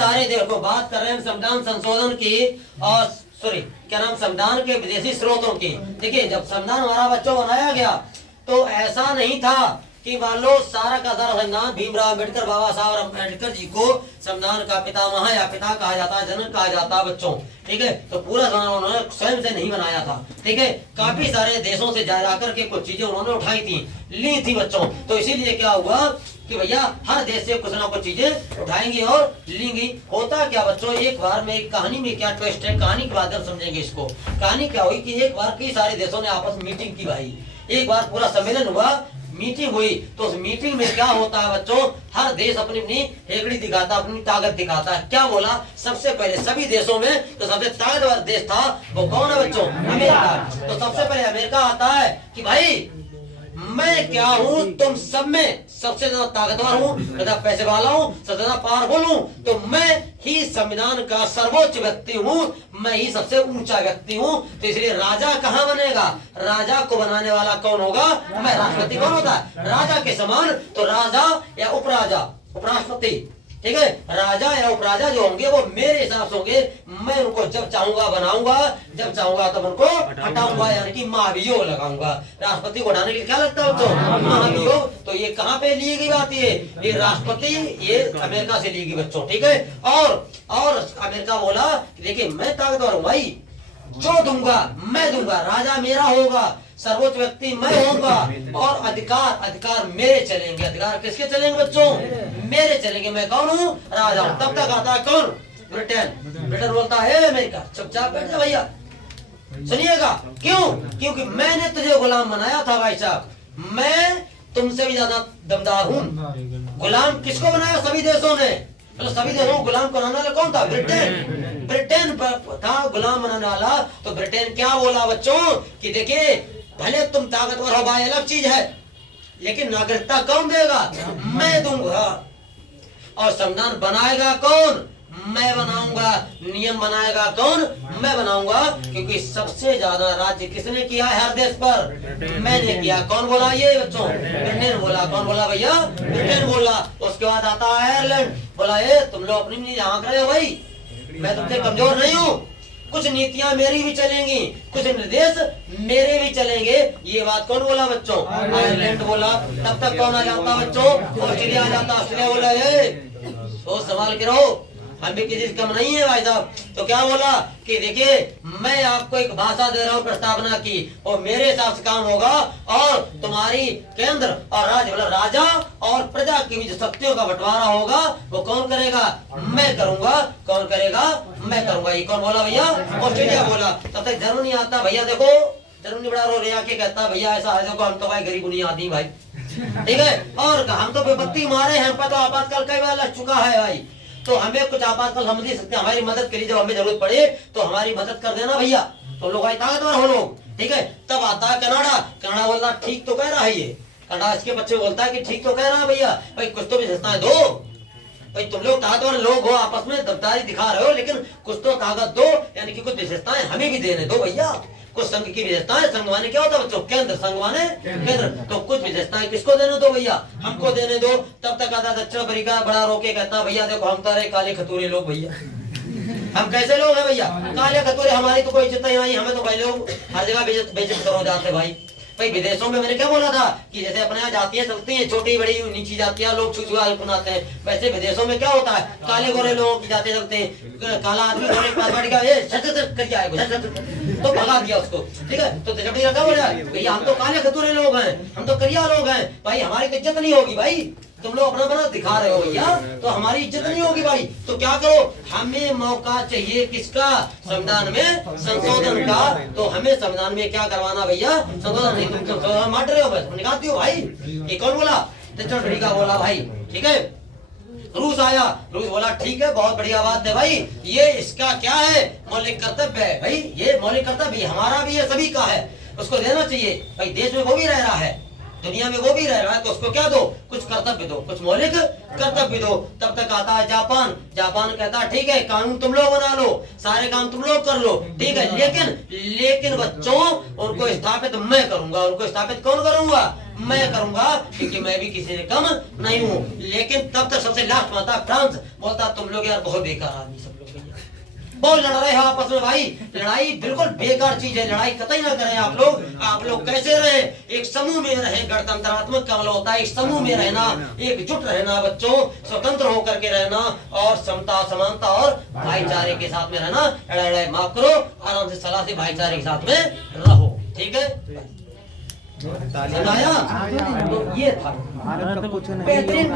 सारे देखो बात कर रहे हैं संविधान संशोधन की और सॉरी क्या नाम संविधान के विदेशी स्रोतों की। देखिए जब संविधान हमारा बच्चों बनाया गया तो ऐसा नहीं था कि मान लो सारा का सारा संविधान भीमराव अम्बेडकर बाबा साहब अम्बेडकर जी को संविधान का पितामह या पिता कहा जाता है, जनक कहा जाता है बच्चों, ठीक है। तो पूरा संविधान उन्होंने स्वयं से नहीं बनाया था, ठीक है। काफी सारे देशों से जा करके कुछ चीजें उन्होंने उठाई थी, ली थी बच्चों। तो इसीलिए क्या हुआ कि भैया हर देश से कुछ ना कुछ चीजें उठाएंगे और लेंगी। होता क्या बच्चों, एक बार में एक कहानी में क्या ट्विस्ट है, कहानी के बाद समझेंगे इसको। कहानी क्या हुई कि एक बार कई सारे देशों ने आपस में मीटिंग की भाई, एक बार पूरा सम्मेलन हुआ, मीटिंग हुई। तो उस मीटिंग में क्या होता है बच्चों, हर देश अपनी अपनी हेकड़ी दिखाता, अपनी ताकत दिखाता है। क्या बोला सबसे पहले सभी देशों में तो सबसे ताकतवर देश था वो कौन है बच्चों, अमेरिका। तो सबसे पहले अमेरिका आता है कि भाई मैं क्या हूँ, तुम सब में सबसे ज्यादा ताकतवर हूँ, ज्यादा पैसे वाला हूँ, सबसे ज्यादा पावरफुल हूँ, तो मैं ही संविधान का सर्वोच्च व्यक्ति हूँ, मैं ही सबसे ऊंचा व्यक्ति हूँ। तो इसलिए राजा कहाँ बनेगा, राजा को बनाने वाला कौन होगा, मैं राष्ट्रपति कौन होता है, राजा के समान। तो राजा या उपराजा, उपराष्ट्रपति, ठीक है, राजा या उपराजा जो होंगे वो मेरे हिसाब से होंगे। मैं उनको जब चाहूंगा बनाऊंगा, जब चाहूंगा तब उनको हटाऊंगा, यानी कि महाभियोग लगाऊंगा। राष्ट्रपति को हटाने के लिए क्या लगता है बच्चों, महाभियोग। तो ये कहाँ पे ली गई बात, ये राष्ट्रपति ये अमेरिका से ली गई बच्चों, ठीक है। और अमेरिका बोला देखिए मैं ताकतवर हूँ भाई, जो दूंगा मैं दूंगा, राजा मेरा होगा, सर्वोच्च व्यक्ति मैं होगा, और अधिकार मेरे चलेंगे। अधिकार किसके चलेंगे बच्चों, मेरे चलेंगे, मैं कौन हूँ, राजा हूँ। तब तक आता है कौन, ब्रिटेन बोलता है अमेरिका चुपचाप बैठ जा भैया, सुनिएगा। क्यों, क्योंकि मैंने तुझे गुलाम बनाया था भाई साहब, मैं तुमसे भी ज्यादा दमदार हूँ। गुलाम किसको बनाया, सभी देशों ने, तो सभी देशों को गुलाम बनाने वाला कौन था, ब्रिटेन था गुलाम बनाने वाला। तो ब्रिटेन क्या बोला बच्चों कि देखिए भले तुम ताकतवर हो भाई अलग चीज है, लेकिन नागरिकता कौन देगा, मैं दूंगा। और संविधान बनाएगा कौन, मैं बनाऊंगा। नियम बनाएगा कौन, मैं बनाऊंगा। क्योंकि सबसे ज्यादा राज्य किसने किया है हर देश पर, मैंने किया। कौन बोला ये बच्चों, ब्रिटेन बोला। कौन बोला भैया, ब्रिटेन बोला। उसके बाद आता है आयरलैंड, बोला ये तुम लोग अपनी नीति आंक रहे हो भाई, मैं तुमसे कमजोर नहीं हूँ, कुछ नीतियां मेरी भी चलेंगी, कुछ निर्देश मेरे भी चलेंगे। ये बात कौन बोला बच्चों, आयरलैंड बोला। तब तक कौन आ जाता बच्चों, ऑस्ट्रेलिया आ जाता। ऑस्ट्रेलिया बोला सोच संभाल के रहो, हम भी किसी से कम नहीं है भाई साहब। तो क्या बोला कि देखिए मैं आपको एक भाषा दे रहा हूँ प्रस्तावना की, और मेरे हिसाब से काम होगा, और तुम्हारी केंद्र और राज्य मतलब राजा और प्रजा के बीच शक्तियों का बंटवारा होगा, वो कौन करेगा, मैं करूंगा। कौन करेगा, मैं करूंगा। ये कौन बोला भैया, ऑस्ट्रेलिया बोला। तब तक जर्मनी आता, भैया देखो जर्मनी बड़ा रो रहा के कहता भैया ऐसा है, देखो हम तो भाई गरीब नहीं आदमी भाई, ठीक है, और हम तो विपत्ति मारे हैं, पर तो आपातकाल कई बार लग चुका है भाई, तो हमें कुछ आपातकाल समझ नहीं सकते, हमारी मदद के लिए जब हमें जरूरत पड़े तो हमारी मदद कर देना भैया। तो लोग ताकतवर हो लोग, ठीक है। तब आता है कनाडा, कनाडा बोलता ठीक तो कह रहा है ये, कनाडा इसके बच्चे बोलता है कि ठीक तो कह रहा है भैया, भाई कुछ तो विशेषताएं दो भाई, तुम लोग ताकतवर लोग हो, आपस में दबदारी दिखा रहे हो, लेकिन कुछ तो ताकत दो, यानी कि कुछ विशेषताएं हमें भी देने दो भैया। कुछ संघ की विशेषताएं, संघ माने क्या होता है बच्चों, केंद्र, संघ माने केंद्र। तो कुछ विशेषताएं किसको देने दो भैया, हमको देने दो। तब तक आता दक्षिण अफ्रीका बड़ा रोके कहता भैया देखो हम तो रहे काले खतूरे लोग भैया, हम कैसे लोग हैं भैया, काले खतूरे, हमारी तो कोई इज्जत नहीं, हमें तो भाई लोग हर जगह बेइज्जत करो जाते भाई। भाई विदेशों में मैंने क्या बोला था कि जैसे अपने यहाँ जातियां चलती हैं, छोटी बड़ी नीची जातियां लोग छुछुआ अपनाते हैं, वैसे विदेशों में क्या होता है, काले गोरे लोगों की जातियां चलते हैं। काला आदमी गोरे के पास बैठ गया तो भगा दिया उसको, ठीक है। तो जब क्या बोला भैया हम तो काले खतूरे लोग हैं, हम तो करिया लोग हैं भाई, हमारी तो इज्जत नहीं होगी भाई, तुम लोग अपना बना दिखा रहे हो भैया, तो हमारी इज्जत नहीं होगी भाई। तो क्या करो, हमें मौका चाहिए किसका, संविधान में संशोधन का। तो हमें संविधान में क्या करवाना भैया, संशोधन। नहीं तुम संशोधन मार रहे हो, बस निकालती हो भाई। ये कौन बोला, दक्षिण अफ्रीका बोला भाई, ठीक है। रूस आया, रूस बोला ठीक है बहुत बढ़िया बात है भाई, ये इसका क्या है, मौलिक कर्तव्य है भाई, ये मौलिक कर्तव्य हमारा भी है, सभी का है, उसको देना चाहिए भाई। देश में वो भी रह रहा है, दुनिया में वो भी रह रहा है, तो उसको क्या दो, कुछ कर्तव्य दो, कुछ मौलिक कर्तव्य दो। तब तक आता है जापान, जापान कहता है ठीक है कानून तुम लोग बना लो, सारे काम तुम लोग कर लो, ठीक है, लेकिन बच्चों उनको स्थापित मैं करूंगा। उनको स्थापित कौन करूंगा, मैं करूंगा, क्योंकि मैं भी किसी से कम नहीं हूँ। लेकिन तब तक सबसे लास्ट में था फ्रांस, बोलता तुम लोग यार बहुत बेकार आदमी सब लोग भैया, बहुत लड़ रहे हो आपस में भाई, लड़ाई बिल्कुल बेकार चीज है, लड़ाई कतई ना करें आप लोग कैसे रहे, एक समूह में रहे, गणतंत्रात्मक कमल होता है, एक समूह में रहना, एकजुट रहना बच्चों, स्वतंत्र होकर के रहना, और समता समानता और भाईचारे के साथ में रहना, लड़ाई माफ करो, आराम से सलाह से भाईचारे के साथ में रहो, ठीक है। समझाया? तो ये था बेहतरीन